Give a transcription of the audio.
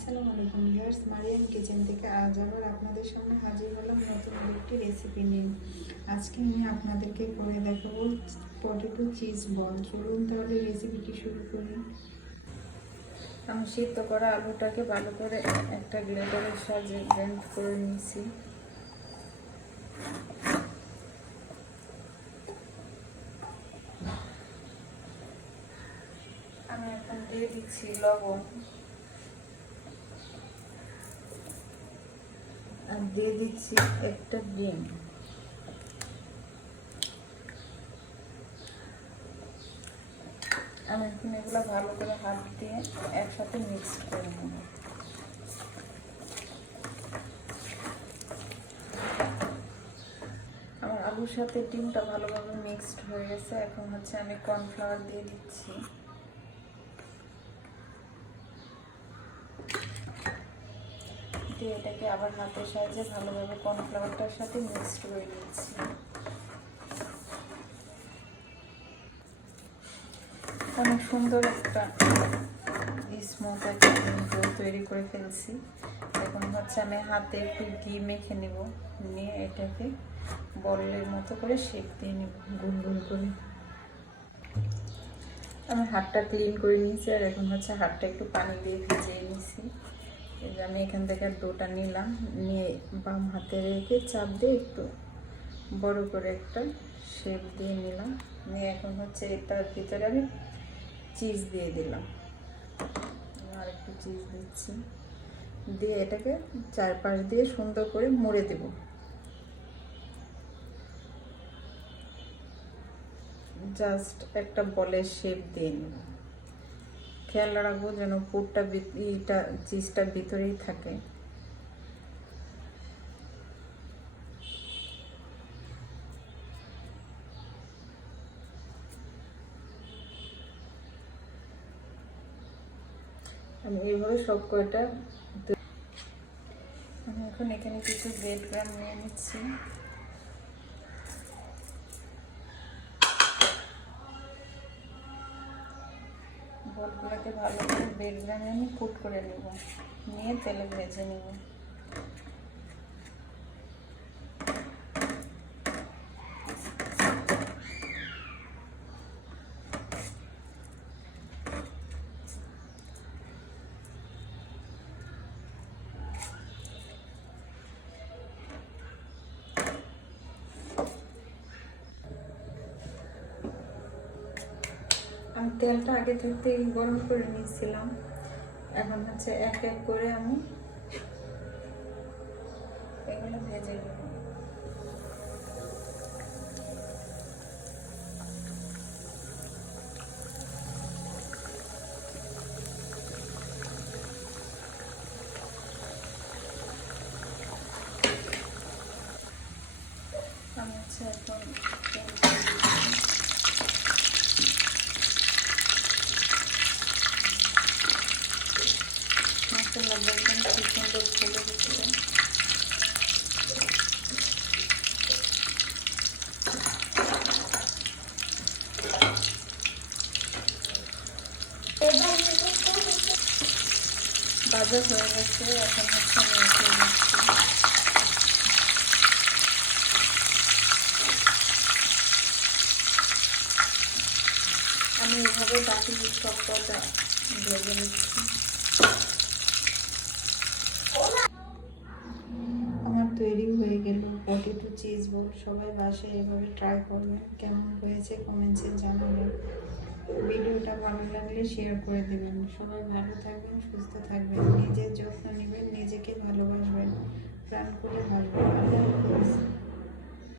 আসসালামু আলাইকুম viewers, Mariam kitchen থেকে আজ আবার আপনাদের সামনে হাজির হলাম নতুন একটি রেসিপি নিয়ে। আজকে আমি আপনাদেরকে করে দেখাবো পটেটো চিজ বল চলুন তাহলে রেসিপিটি শুরু করি। আমি সিদ্ধ করা আলুটাকে ভালো করে একটা গ্রেটারের সাহায্যে ব্লেন্ড করে নিয়েছি। আমি এখন দিয়ে দিচ্ছি লবণ। আর দিয়ে দিচ্ছি একটা ডিম। আমি এখন এগুলো ভালো করে হাত দিয়ে একসাথে মিক্স করে নেব। আমার আলুর সাথে ডিমটা ভালোভাবে মিক্সড হয়ে গেছে। এখন হচ্ছে আমি কর্নফ্লাওয়ার দিয়ে দিচ্ছি। দিয়ে এটাকে আবার হাতের সাহায্যে ভালোভাবে কর্নফ্লাওয়ারটার সাথে মিক্সড করে নিচ্ছি। অনেক সুন্দর একটা স্মুথ একটা তৈরি করে ফেলছি। এখন হচ্ছে আমি হাতে একটু ঘি মেখে নেব। নিয়ে এটাকে বলের মতো করে শেপ দিয়ে নেব গুল গুল করে। আমি হাতটা ক্লিন করে নিয়েছি আর এখন হচ্ছে হাতটা একটু পানি দিয়ে ভিজিয়ে নিয়েছি এই যে আমি এখান থেকে ডোটা নিলাম। নিয়ে বাম হাতে রেখে চাপ দিয়ে একটু বড় করে একটা শেপ দিয়ে নিলাম। নিয়ে এখন হচ্ছে এটার ভিতরে আমি চিজ দিয়ে দিলাম। আর একটু চিজ দিচ্ছি। দিয়ে এটাকে চারপাশ দিয়ে সুন্দর করে মুড়ে দেব। জাস্ট একটা বলের শেপ দিয়ে নেব খেয়াল রাখব যেন পুরটা এইটা চিজটার ভিতরেই থাকে। আমি এইভাবে সব কয়টা আমি এখন এখানে কিছু ব্রেড গ্রাম নিয়ে নিচ্ছি। বলগুলোকে ভালো করে বেগুন আমি কুট করে নেব। নিয়ে তেলে ভেজে নেব। তেলটা আগে থেকে গরম করে নিয়েছিলাম। এখন হচ্ছে এক এক করে আমি এগুলো ভেজে নেব। আমি হচ্ছে এখন বাজার হয়ে গেছে এখন হচ্ছে আমি এভাবে বাকি সব কটা নিচ্ছি আমার তৈরি হয়ে গেল পটেটো চিজ সবাই বাসায় এভাবে ট্রাই করবেন কেমন হয়েছে কমেন্টসে জানাবেন ভিডিওটা ভালো লাগলে শেয়ার করে দেবেন। সবাই ভালো থাকবেন, সুস্থ থাকবেন, নিজের যত্ন নেবেন, নিজেকে ভালোবাসবেন, প্রাণ করে ভালো আল্লাহ